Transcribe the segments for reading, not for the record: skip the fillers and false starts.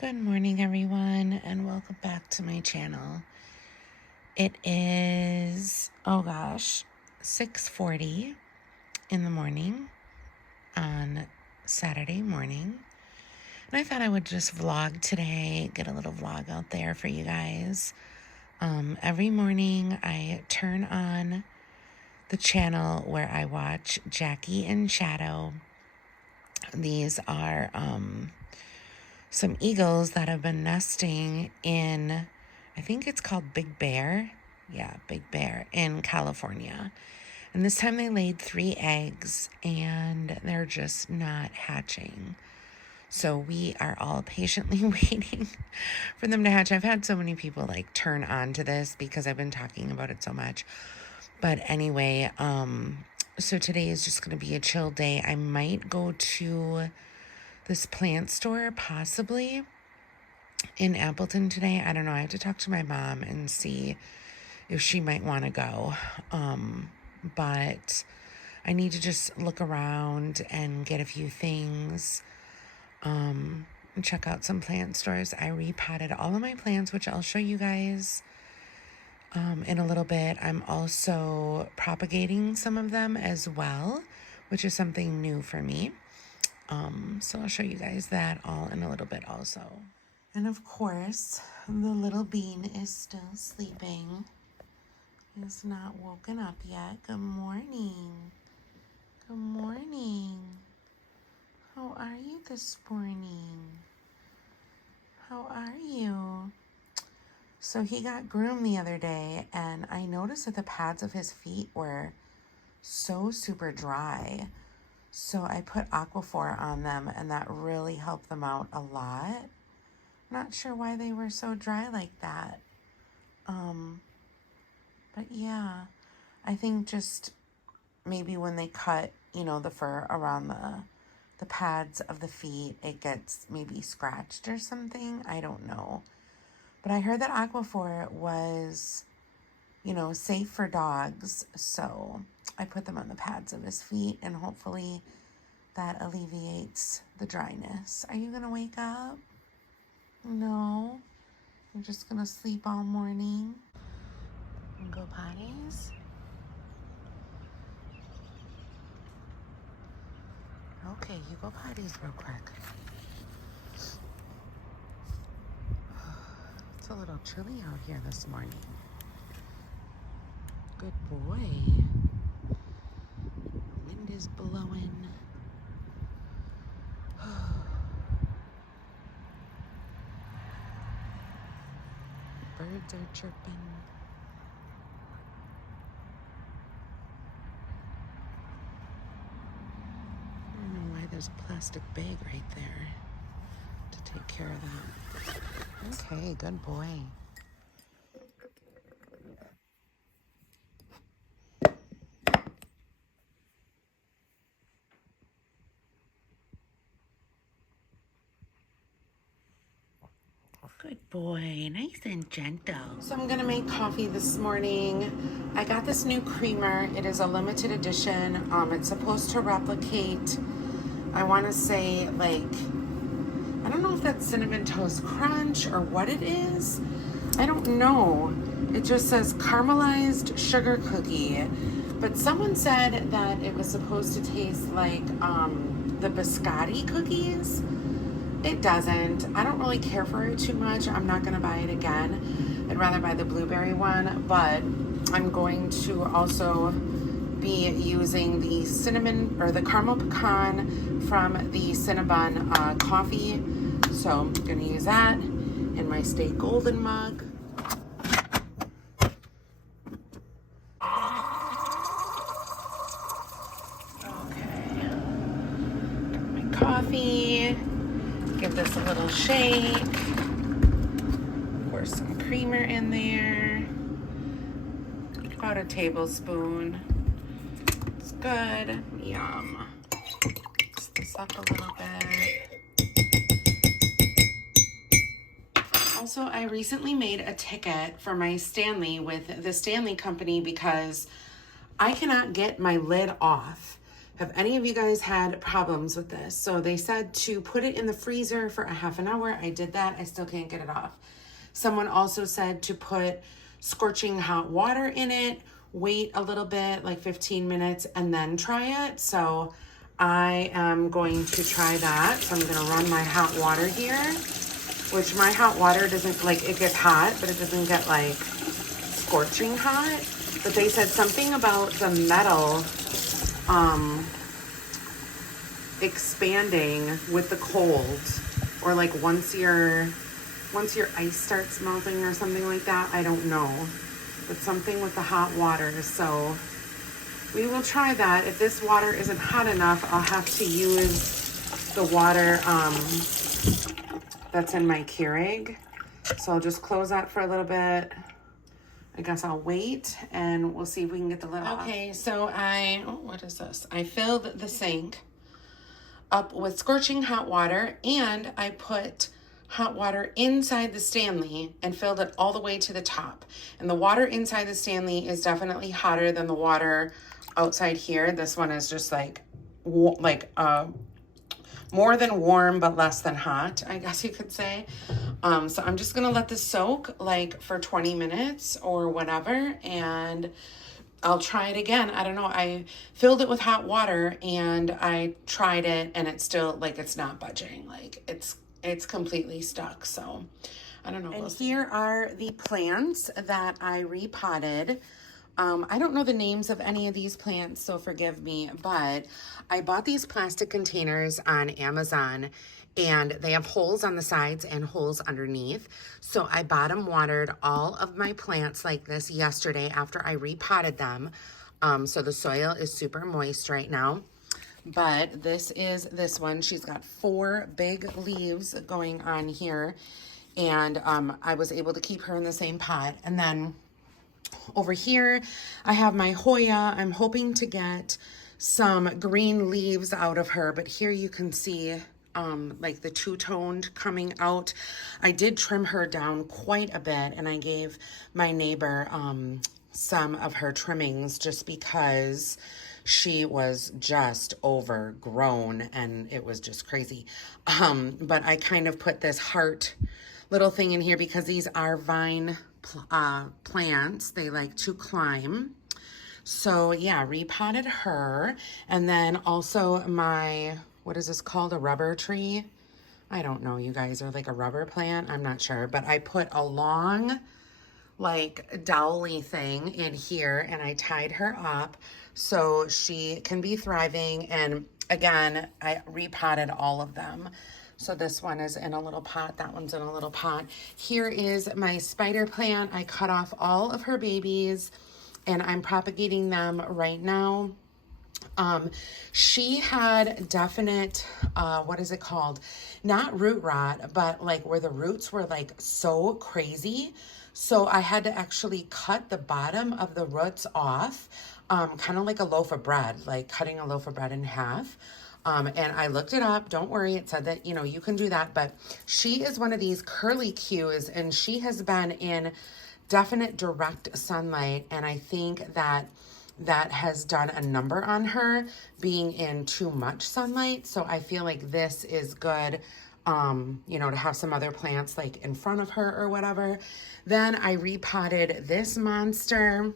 Good morning, everyone, and welcome back to my channel. It is, 6:40 in the morning on Saturday morning. And I thought I would just vlog today, get a little vlog out there for you guys. Every morning I turn on the channel where I watch Jackie and Shadow. These are some eagles that have been nesting in, I think it's called Big Bear. Yeah, Big Bear in California. And this time they laid 3 eggs and they're just not hatching. So we are all patiently waiting for them to hatch. I've had so many people like turn on to this because I've been talking about it so much. But anyway, so today is just going to be a chill day. I might go to this plant store possibly in Appleton today. I don't know. I have to talk to my mom and see if she might want to go. But I need to just look around and get a few things, and check out some plant stores. I repotted all of my plants, which I'll show you guys in a little bit. I'm also propagating some of them as well, which is something new for me. So I'll show you guys that all in a little bit also. And of course, the little bean is still sleeping. He's not woken up yet. Good morning. Good morning. How are you this morning? How are you? So he got groomed the other day, and I noticed that the pads of his feet were so super dry. So I put Aquaphor on them, and that really helped them out a lot. Not sure why they were so dry like that. But yeah, I think just maybe when they cut, the fur around the pads of the feet, it gets maybe scratched or something. I don't know. But I heard that Aquaphor was, safe for dogs. So I put them on the pads of his feet, and hopefully that alleviates the dryness. Are you going to wake up? No? You're just going to sleep all morning? And go potties? Okay, you go potties real quick. It's a little chilly out here this morning. Good boy. Wind is blowing. Birds are chirping. I don't know why there's a plastic bag right there to take care of that. Okay, good boy. Good boy, nice and gentle. So I'm gonna make coffee this morning. I got this new creamer. It is a limited edition. It's supposed to replicate, I wanna say like, I don't know if that's Cinnamon Toast Crunch or what it is. I don't know. It just says caramelized sugar cookie. But someone said that it was supposed to taste like the biscotti cookies. It doesn't. I don't really care for it too much. I'm not gonna buy it again. I'd rather buy the blueberry one, but I'm going to also be using the cinnamon or the caramel pecan from the Cinnabon coffee. So I'm gonna use that in my Stay Golden mug. Okay, got my coffee. Give this a little shake. Pour some creamer in there. About a tablespoon. It's good. Yum. Mix this up a little bit. Also, I recently made a ticket for my Stanley with the Stanley company because I cannot get my lid off. Have any of you guys had problems with this? So they said to put it in the freezer for a half an hour. I did that. I still can't get it off. Someone also said to put scorching hot water in it, wait a little bit, like 15 minutes, and then try it. So I am going to try that. So I'm going to run my hot water here, which my hot water doesn't, like, it gets hot, but it doesn't get like scorching hot. But they said something about the metal expanding with the cold, or like once your ice starts melting or something like that. I don't know, but something with the hot water. So we will try that. If this water isn't hot enough, I'll have to use the water that's in my Keurig. So I'll just close that for a little bit. I guess I'll wait and we'll see if we can get the lid off. Okay, so what is this? I filled the sink up with scorching hot water, and I put hot water inside the Stanley and filled it all the way to the top. And the water inside the Stanley is definitely hotter than the water outside here. This one is just like more than warm, but less than hot, I guess you could say. So I'm just gonna let this soak like for 20 minutes or whatever, and I'll try it again. I don't know, I filled it with hot water and I tried it and it's still like, it's not budging. Like it's completely stuck. So I don't know. And here are the plants that I repotted. I don't know the names of any of these plants, so forgive me, but I bought these plastic containers on Amazon, and they have holes on the sides and holes underneath. So I bottom watered all of my plants like this yesterday after I repotted them. So the soil is super moist right now. But this is this one. She's got 4 big leaves going on here, and I was able to keep her in the same pot. And then over here, I have my Hoya. I'm hoping to get some green leaves out of her, but here you can see like the two-toned coming out. I did trim her down quite a bit, and I gave my neighbor some of her trimmings just because she was just overgrown and it was just crazy. But I kind of put this heart little thing in here because these are vine plants. They like to climb. So yeah, repotted her. And then also my, what is this called? A rubber tree? I don't know, you guys, are like a rubber plant. I'm not sure, but I put a long like dowly thing in here and I tied her up so she can be thriving. And again, I repotted all of them. So this one is in a little pot, that one's in a little pot. Here is my spider plant. I cut off all of her babies and I'm propagating them right now. She had definite, what is it called? Not root rot, but like where the roots were like so crazy. So I had to actually cut the bottom of the roots off, kind of like a loaf of bread, like cutting a loaf of bread in half. And I looked it up. Don't worry. It said that, you know, you can do that. But she is one of these curly cues, and she has been in definite direct sunlight. And I think that that has done a number on her being in too much sunlight. So I feel like this is good, you know, to have some other plants like in front of her or whatever. Then I repotted this monster.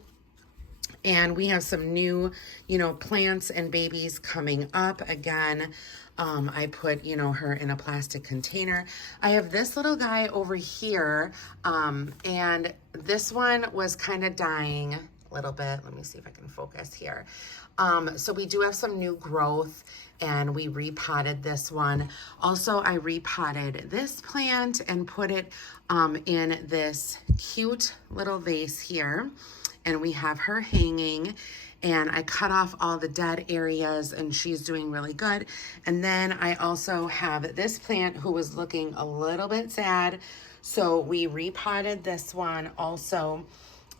And we have some new, you know, plants and babies coming up again. I put, you know, her in a plastic container. I have this little guy over here, and this one was kind of dying a little bit. Let me see if I can focus here. So we do have some new growth, and we repotted this one. Also, I repotted this plant and put it in this cute little vase here. And we have her hanging, and I cut off all the dead areas and she's doing really good. And then I also have this plant who was looking a little bit sad. So we repotted this one also.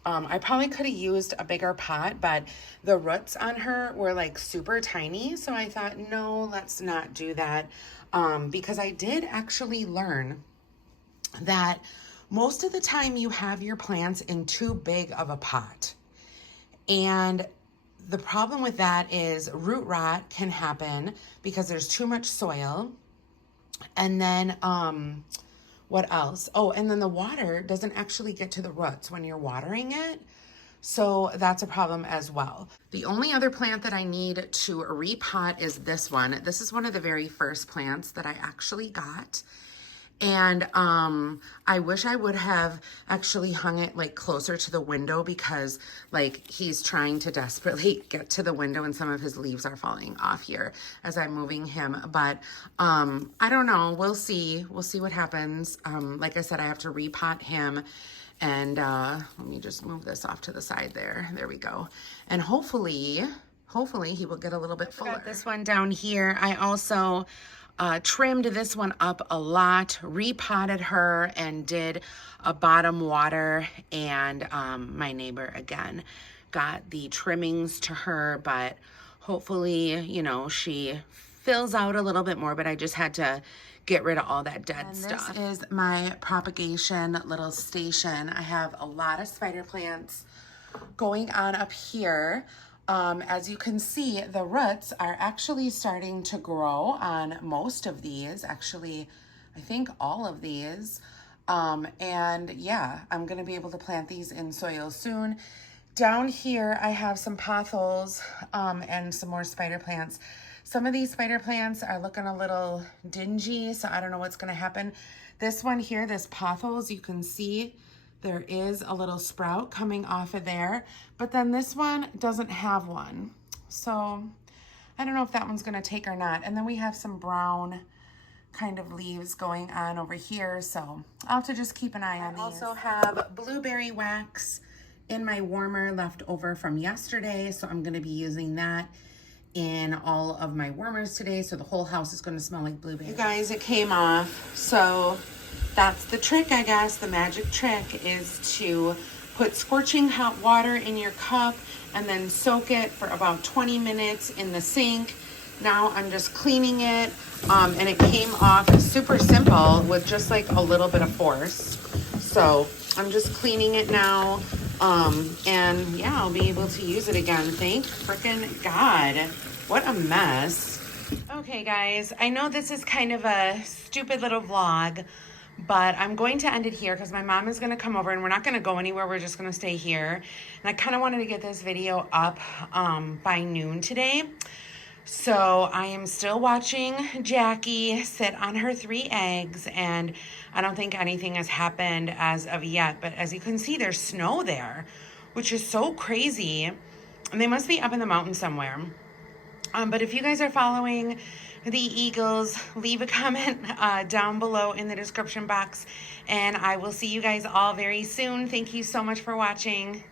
I probably could have used a bigger pot, but the roots on her were like super tiny. So I thought, no, let's not do that. Because I did actually learn that most of the time you have your plants in too big of a pot. And the problem with that is root rot can happen because there's too much soil. And then, what else? Oh, and then the water doesn't actually get to the roots when you're watering it. So that's a problem as well. The only other plant that I need to repot is this one. This is one of the very first plants that I actually got. And I wish I would have actually hung it like closer to the window because like he's trying to desperately get to the window and some of his leaves are falling off here as I'm moving him. But I don't know. We'll see. We'll see what happens. Like I said, I have to repot him. And let me just move this off to the side there. There we go. And hopefully he will get a little bit fuller. Got this one down here. I also trimmed this one up a lot, repotted her, and did a bottom water. And my neighbor, again, got the trimmings to her. But hopefully, you know, she fills out a little bit more. But I just had to get rid of all that dead stuff. This is my propagation little station. I have a lot of spider plants going on up here. As you can see, the roots are actually starting to grow on most of these. Actually, I think all of these. And yeah, I'm gonna be able to plant these in soil soon. Down here, I have some pothos and some more spider plants. Some of these spider plants are looking a little dingy, so I don't know what's gonna happen. This one here, this pothos, you can see there is a little sprout coming off of there, but then this one doesn't have one. So I don't know if that one's gonna take or not. And then we have some brown kind of leaves going on over here, so I'll have to just keep an eye on these. I also have blueberry wax in my warmer left over from yesterday, so I'm gonna be using that in all of my warmers today, so the whole house is going to smell like blueberry. You guys, it came off, so that's the trick, I guess. The magic trick is to put scorching hot water in your cup and then soak it for about 20 minutes in the sink. Now I'm just cleaning it, and it came off super simple with just like a little bit of force. So I'm just cleaning it now. And yeah, I'll be able to use it again. Thank frickin' God. What a mess. Okay, guys, I know this is kind of a stupid little vlog, but I'm going to end it here because my mom is going to come over and we're not going to go anywhere. We're just going to stay here. And I kind of wanted to get this video up by noon today. So I am still watching Jackie sit on her 3 eggs, and I don't think anything has happened as of yet. But as you can see, there's snow there, which is so crazy. And they must be up in the mountain somewhere. But if you guys are following the Eagles, leave a comment down below in the description box. And I will see you guys all very soon. Thank you so much for watching.